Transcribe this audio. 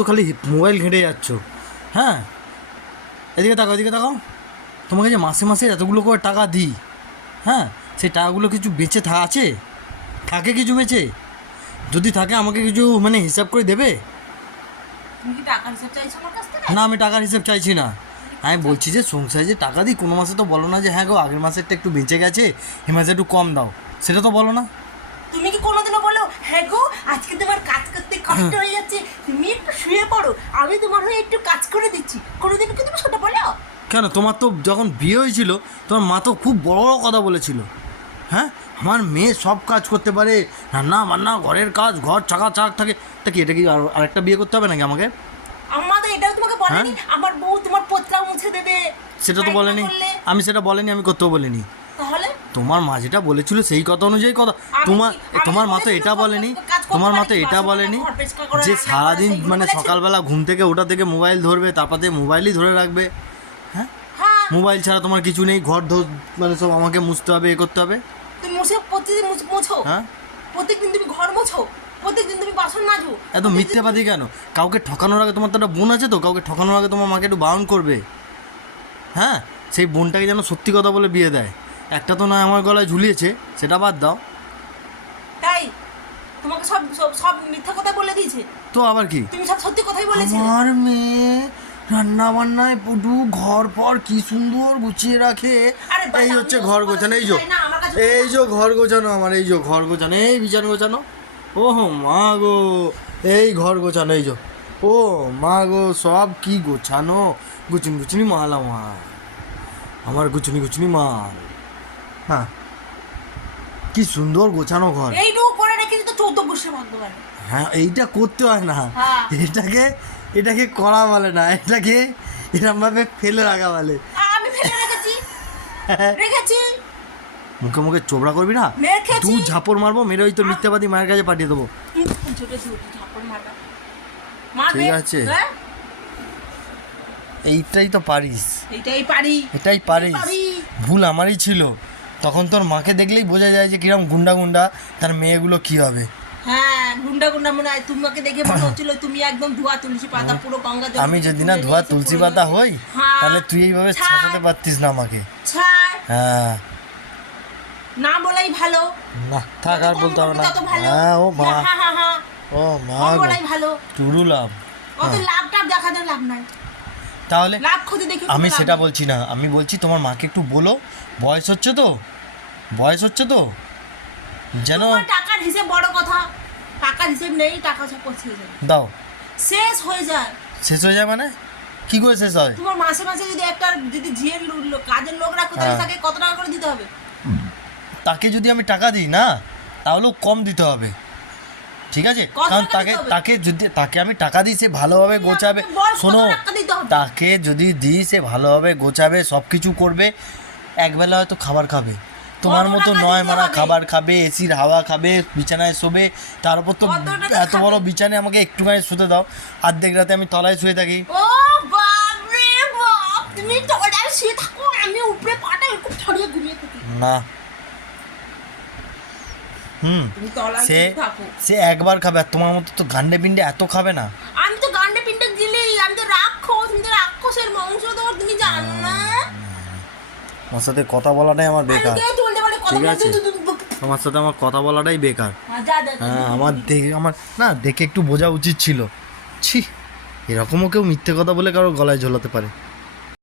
তো খালি মোবাইল ঘেঁটে যাচ্ছ। হ্যাঁ? এদিকে তাকাও এদিকে তাকাও। তোমাকে যে মাসে মাসে এতগুলো করে টাকা দিই হ্যাঁ? সেই টাকাগুলো কিছু বেঁচে থা আছে? থাকে কিছু বেঁচে? যদি থাকে আমাকে কিছু মানে হিসাব করে দেবে? না আমি টাকার হিসাব চাইছি না। আমি বলছি যে সংসারে যে টাকা দিই কোনো মাসে তো বলো না যে হ্যাঁ গো আগের মাসেরটা একটু বেঁচে গেছে এ মাসে একটু কম দাও। সেটা তো বলো না তুমি কি কোনোদিনও বলো হ্যাঁ গো আজকে তোমার কাজ করতে কষ্ট হয়ে। যাচ্ছে। তুমি একটু শুয়ে পড়ো আমি তোমার হয়ে একটু কাজ করে দিচ্ছি। কোনোদিন কি তুমি সেটা বলো? কেন? তোমার তো যখন বিয়ে হয়েছিল তোমার মা তো খুব বড় বড় কথা বলেছিল। হ্যাঁ? আমার মেয়ে সব কাজ করতে পারে রান্না বান্না ঘরের কাজ ঘর চাকা চাক থাকে। তা কি এটা কি আর আরেকটা বিয়ে করতে হবে নাকি আমাকে? আমাদের এটাও তোমাকে বলেনি? আমার বউ তোমার পোতরা মুছে দেবে। সেটা তো বলেনি। আমি সেটা বলেনি আমি করতেও বলিনি। তোমার মা যেটা বলেছিল সেই কথা অনুযায়ী কথা। তোমার তোমার মা তো এটা বলেনি। তোমার মা তো এটা বলেনি যে সারাদিন মানে সকালবেলা ঘুম থেকে ওটা থেকে মোবাইল ধরবে তারপরে মোবাইলই ধরে রাখবে। হ্যাঁ? হ্যাঁ। মোবাইল ছাড়া তোমার কিছু নেই ঘর ধর মানে সব আমাকে মুছতে হবে এ করতে হবে। তুমি মুছে প্রতিদিন মোছো হ্যাঁ? প্রত্যেকদিন তুমি ঘর মোছো প্রত্যেকদিন তুমি বাসন মাজো। এত মিথ্যেবাদী কেন? কাউকে ঠকানোর আগে তোমার তো একটা বোন আছে তো কাউকে ঠকানোর আগে তোমার মাকে একটু বারণ করবে। হ্যাঁ? সেই বোনটাকে যেন সত্যি কথা বলে বিয়ে দেয়। একটা তো না আমার গলায় ঝুলিয়েছে সেটা বাদ দাও। তাই? তোমাকে সব সব সব মিথ্যা কথা বলে দিয়েছে? তো আবার কি? তুমি সব সত্যি কথাই বলেছিলে? আমার মেয়ে রান্না বান্নায় পুটু ঘর পর কি সুন্দর গুছিয়ে রাখে। এই হচ্ছে ঘর গোছানো এই যে। এই যে ঘর গোছানো আমার এই যে ঘর গোছানো এই বিছানো গোছানো। ও হো মা গো এই ঘর গোছানো এই যে। ও মা গো সব কি গোছানো? গুচুনি গুচুনি মাল আমার আমার গুচুনি গুচুনি মাল। হ্যাঁ। কি সুন্দর গোছানো ঘর। এইটুকু করে রেখেছি তো চৌদ্দ ভাগ্য পারে হ্যাঁ এইটা করতে হয় না। হ্যাঁ। এটাকে এটাকে করা বলে না। এটাকে এরকম ভাবে ফেলে রাখা বলে। আমি ফেলে রেখেছি। রেখেছি। মুখে মুখে চোবড়া করবি না। দু ঝাপড় মারবো মেরে ওই তো মিথ্যাবাদী মায়ের কাছে পাঠিয়ে দেবো। ঠিক আছে। হ্যাঁ? এইটাই তো পারিস। এইটাই পারি। এটাই পারিস। ভুল আমারই ছিল। তখন তোর মাকে দেখলেই বোঝা যায় যে কিরম গুন্ডা গুন্ডা তার মেয়েগুলো কি হবে। হ্যাঁ গুন্ডা গুন্ডা মনে হয়। তোমাকে দেখে মনে হচ্ছিল তুমি একদম ধোয়া তুলসী পাতা পুরো গঙ্গা আমি যদি না ধোয়া তুলসী পাতা হই হ্যাঁ। তাহলে তুই এইভাবে ছাড়। ছাসাতে পারতিস না আমাকে। হ্যাঁ। না বলাই ভালো। না থাক আর বলতে হবে না। হ্যাঁ ও মা। হ্যাঁ হ্যাঁ হ্যাঁ ও মা বলাই ভালো। টুরুলাম অত লাভ টাভ দেখাতে লাভ নাই। তাহলে লাভ ক্ষতি দেখে আমি সেটা বলছি না আমি বলছি তোমার মাকে একটু বলো বয়স হচ্ছে তো? বয়স হচ্ছে তো? যেন টাকার হিসেব বড় কথা টাকার হিসেব নেই টাকা সব পৌঁছে যায় দাও। শেষ হয়ে যায়। শেষ হয়ে যায় মানে? কি করে শেষ হয়? তোমার মাসে মাসে যদি একটা যদি ঝিয়ের কাজের লোক রাখো তাহলে হ্যাঁ। তাকে কত টাকা করে দিতে হবে? তাকে যদি আমি টাকা দিই না? তাহলেও কম দিতে হবে। ঠিক আছে? কারণ তাকে তাকে যদি তাকে আমি টাকা দিই সে ভালোভাবে গোছাবে। শোনো? তাকে যদি দিই সে ভালোভাবে গোছাবে সব কিছু করবে একবেলা হয়তো খাবার খাবে। তোমার মতো নয় মারা খাবার খাবে এসির হাওয়া খাবে বিছানায় শোবে তার উপর তো এত বড়? বিছানায় আমাকে একটুখানি শুতে দাও। অর্ধেক রাতে আমি তলায় শুয়ে থাকি। ও বাপ রে বাপ তুমি তোরা শুয়ে থাকো আমি উপরে পাটা এরকম ছড়িয়ে ঘুমিয়ে থাকি না হুম। সে সে একবার খাবে আর তোমার মতো তো গান্ডে পিন্ডে এত খাবে না। আমি তো গান্ডে পিন্ডে দিলি আমি তো রাক্ষস তুমি তো রাক্ষসের বংশ তো তুমি জানো না? আমার সাথে কথা বলাটাই আমার বেকার। ঠিক আছে। তোমার সাথে আমার কথা বলাটাই বেকার। হ্যাঁ। হ্যাঁ আমার দেখে আমার না দেখে একটু বোঝা উচিত ছিল। ছি এরকমও কেউ মিথ্যে কথা বলে কারও গলায় ঝোলাতে পারে।